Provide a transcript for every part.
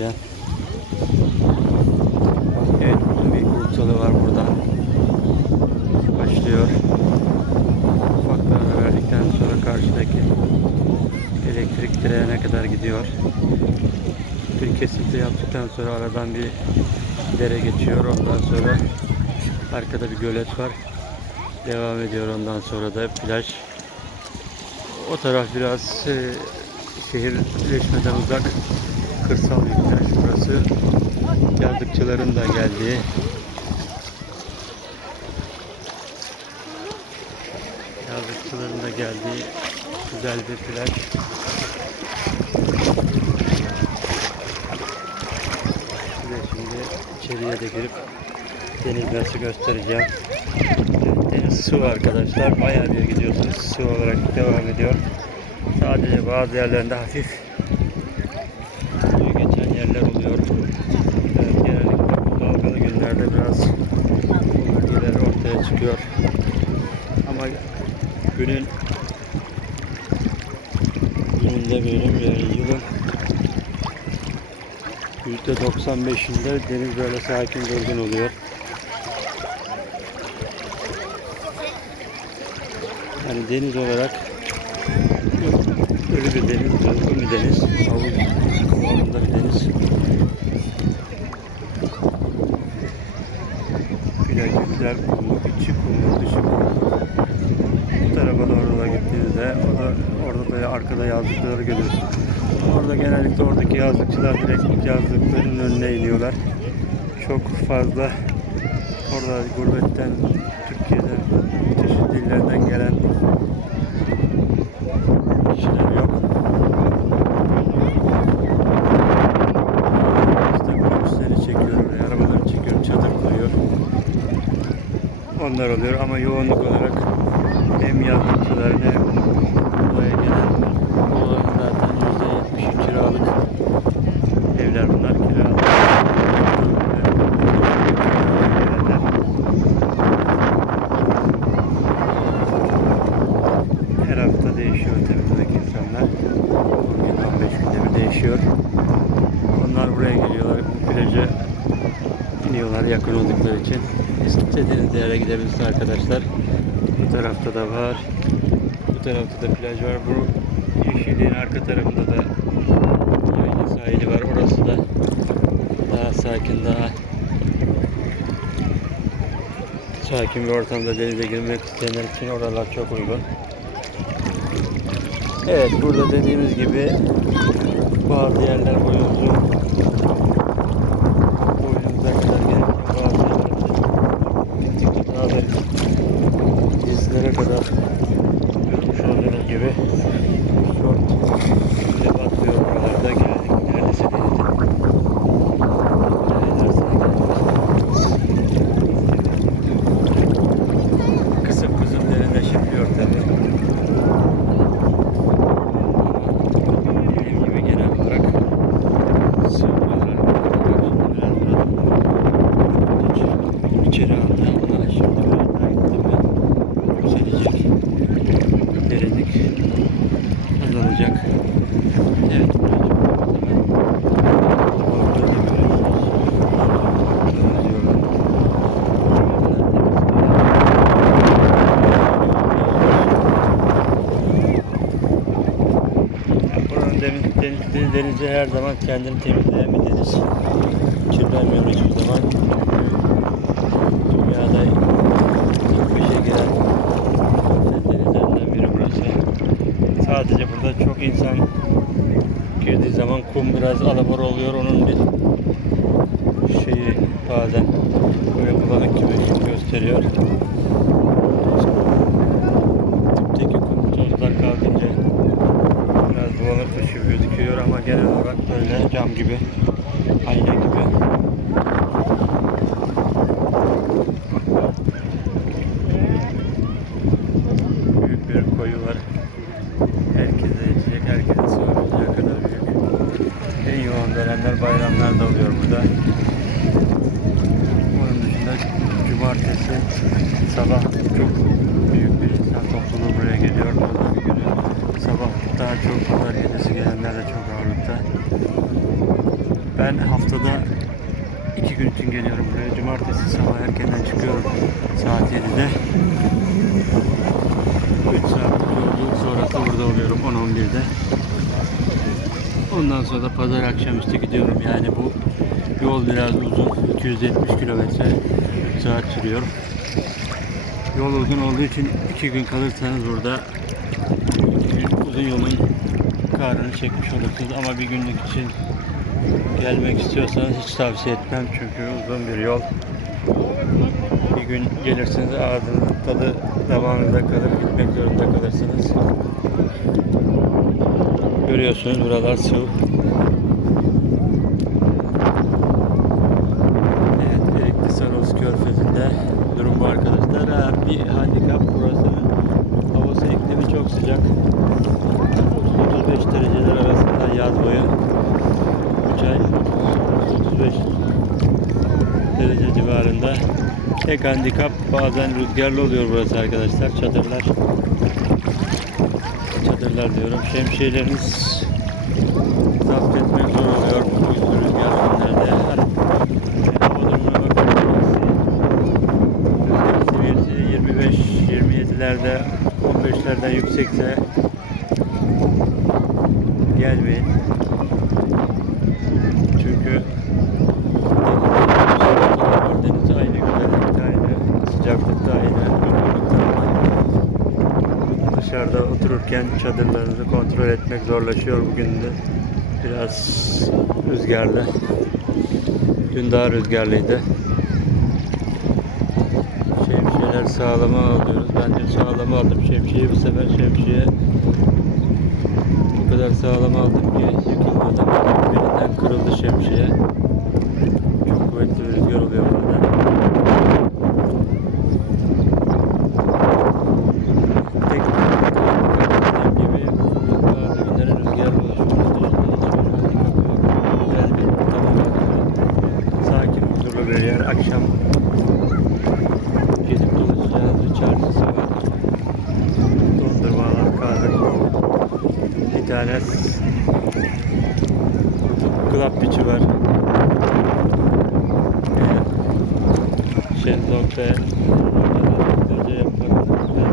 göstereceğim. Evet bir kurtalı var buradan. Başlıyor. Ufaklarını verdikten sonra karşıdaki elektrik direğine kadar gidiyor. Bir kesinti yaptıktan sonra aradan bir dere geçiyor. Ondan sonra arkada bir gölet var. Devam ediyor ondan sonra da plaj. O taraf biraz e, şehirleşmeden uzak kırsal bir plaj burası. Yazlıkçıların da geldiği yazlıkçıların da geldiği güzel bir plaj. Size şimdi içeriye de girip deniz nasıl göstereceğim. Deniz su arkadaşlar. Bayağı bir gidiyorsunuz. Su olarak devam ediyor. Sadece bazı yerlerinde hafif suyu geçen yerler oluyor. Evet, genellikle bu dalgalı günlerde biraz bu bölgeler çıkıyor. Ama günün gününde benim yani yılın %95'inde deniz böyle sakin durgun oluyor. Yani deniz olarak öyle bir deniz, durgun bir deniz, havuz kıvamında bir deniz. Plajı güzel içi kumlu, dışı kumlu. Bu tarafa doğru da gittiğinizde o da, orada da arkada yazlıkları görüyorsunuz. Orada genellikle oradaki yazlıkçılar direkt yazlıkların önüne iniyorlar. Çok fazla orada gurbetten, Türkiye'den, çeşitli illerden gelen Onlar oluyor ama yoğunluk olarak hem yazlıkçılar hem buraya gelen buraların zaten %70'i kiralık evler bunlar kiralık. Her hafta değişiyor tabii buradaki insanlar. 15 günde değişiyor. Onlar buraya geliyorlar, bu plaja iniyorlar yakın oldukları için. İstediğiniz yere gidebilirsiniz arkadaşlar. Bu tarafta da var. Bu tarafta da plaj var. Bu yeşilliğin arka tarafında da yayla sahili var. Orası da daha sakin, daha sakin bir ortamda denize girmek isteyenler için oralar çok uygun. Evet burada dediğimiz gibi bazı yerler boyunca boyunuza kadar gelip bazı yerlerde gittikçe daha da dizlere kadar görmüş olduğunuz gibi şort bile batmıyor oralarda geldik neredeyse denizin kısım kısım derinleşebiliyor tabii. Dediğim gibi genel olarak su olarak biraz biraz içeri aldı ama şimdi biraz daha gittim ben yükselecek derinlik azalacak evet burayı çok fazla ben orada da görüyorsunuz Görüyorlar. Buranın deniz, deniz, denizi her zaman kendini deniz. Kirlenmiyor hiçbir zaman. Dünyada ilk beşe giren denizlerinden biri burası. Sadece burada çok insan girdiği zaman kum biraz alabora oluyor. Onun bir şeyi bazen böyle bulanık gibi gösteriyor. Bulanıkmış gibi gözüküyor ama genel olarak böyle cam gibi, ayna gibi. Büyük bir koyu var. Herkese yetecek, herkese sığabileceği kadar büyük. En yoğun dönemler bayramlar da oluyor burada. Onun dışında cumartesi sabah çok büyük bir insan topluluğu buraya geliyor. Pazar günü sabahtan daha çok pazar gecesi gelenler de çok ağırlıkta. Ben haftada iki gün için geliyorum buraya. Cumartesi sabah erkenden çıkıyorum saat 7'de. 3 saat yolculuk sonrası burada oluyorum 10-11'de. Ondan sonra da pazar akşamüstü gidiyorum. Yani bu yol biraz uzun. 270 kilometre 3 saat sürüyor. Yol uzun olduğu için 2 gün kalırsanız burada uzun yolun karını çekmiş olursunuz. Ama bir günlük için gelmek istiyorsanız hiç tavsiye etmem. Çünkü uzun bir yol. Bir gün gelirsiniz ağzınızın tadı damağınızda kalır. Gitmek zorunda kalırsınız. Görüyorsunuz buralar su. Evet, Erikli Körfezi'nde durum bu arkadaşlar. Ha, bir handikap burasının havası iklimi çok sıcak. 30-35 dereceler arasında yaz boyu. 3 ay 35 derece civarında. Tek handikap bazen rüzgarlı oluyor burası arkadaşlar. Çadırlar çadırlar diyorum. Şemsiyeleriniz zapt etmek zor oluyor. Bu güçlü rüzgar günlerde. Hava durumuna bakarsanız rüzgar seviyesi 25-27'lerde 15'lerden yüksekse ama dışarıda otururken çadırlarınızı kontrol etmek zorlaşıyor. Bugün de biraz rüzgarlı. Dün daha rüzgarlıydı. Şemsiyeler sağlama alıyoruz. Ben dün sağlama aldım. Şemsiyeyi bu sefer şemsiye o kadar sağlam aldım ki yıkılmadan birinden kırıldı şemsiye. Çok kuvvetli bir rüzgar oluyor burada tek dediğim gibi bazı günlerin rüzgar oluşması dışında hiçbir handikapı yok. Güzel bir tamamen sakin huzurlu bir yer. Akşam gezip dolaşacağınız bir çarşısı var. Dondurmalar, kahve. Bir tane club beach'i var. Şezlong ve gece yapmak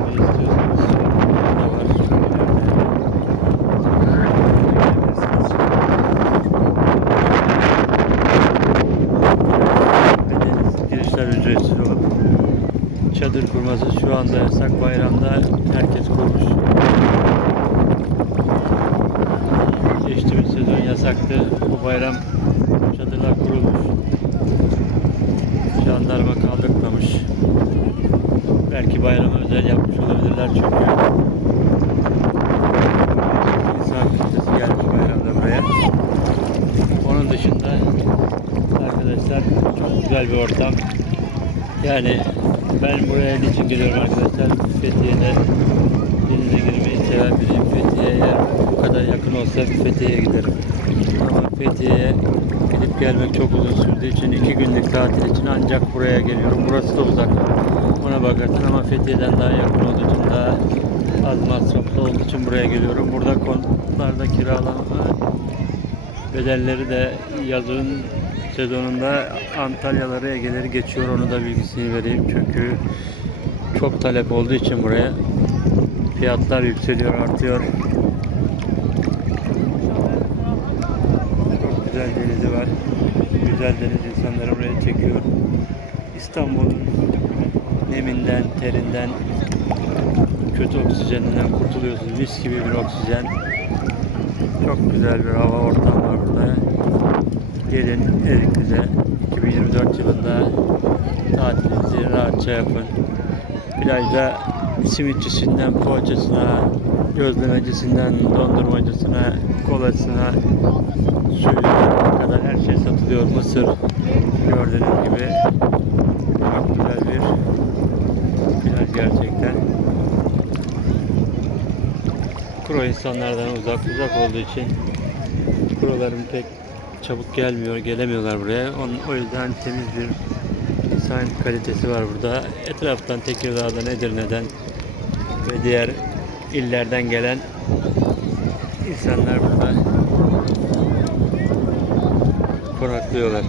istiyorsanız burada var. Girişler ücretsiz olup çadır kurması şu anda yasak. Bayramda herkes kurmuş. Geçtiğimiz sezon yasaktı. Bu bayram çadırlar kurulmuş. Jandarma kaldırmamış. Belki bayrama özel yapmış olabilirler çünkü insan kitlesi gelmiş bayramda buraya. Onun dışında arkadaşlar çok güzel bir ortam. Yani ben buraya niçin geliyorum arkadaşlar? Fethiye'de denize girmeyi seven biriyim. Eğer bu kadar yakın olsa Fethiye'ye giderim. Ama Fethiye'ye gidip gelmek çok uzun sürdüğü için iki günlük tatil için ancak buraya geliyorum. Burası da uzak. Ona bakarsan ama Fethiye'den daha yakın olduğu için daha az masraflı olduğu için buraya geliyorum. Burada konutlarda kiralama bedelleri de yazın sezonunda Antalyalara Ege'leri geçiyor. Onu da bilgisini vereyim. Çünkü çok talep olduğu için buraya fiyatlar yükseliyor, artıyor. Güzel denizi var. Güzel deniz insanları buraya çekiyor. İstanbul'un neminden, terinden, kötü oksijeninden kurtuluyorsunuz. Mis gibi bir oksijen. Çok güzel bir hava ortamı var burada. Gelin Erikli'de 2024 yılında tatilinizi rahatça yapın. Plajda simitçisinden poğaçasına, gözlemecisinden dondurmacısına, kolasına, suyuna kadar her şey satılıyor. Mısır gördüğünüz gibi çok güzel bir plaj gerçekten. Kuro insanlardan uzak uzak olduğu için kuroların pek çabuk gelmiyor, gelemiyorlar buraya. Onun, o yüzden temiz bir insan kalitesi var burada. Etraftan Tekirdağ'dan, Edirne'den ve diğer illerden gelen İnsanlar burada konaklıyorlar.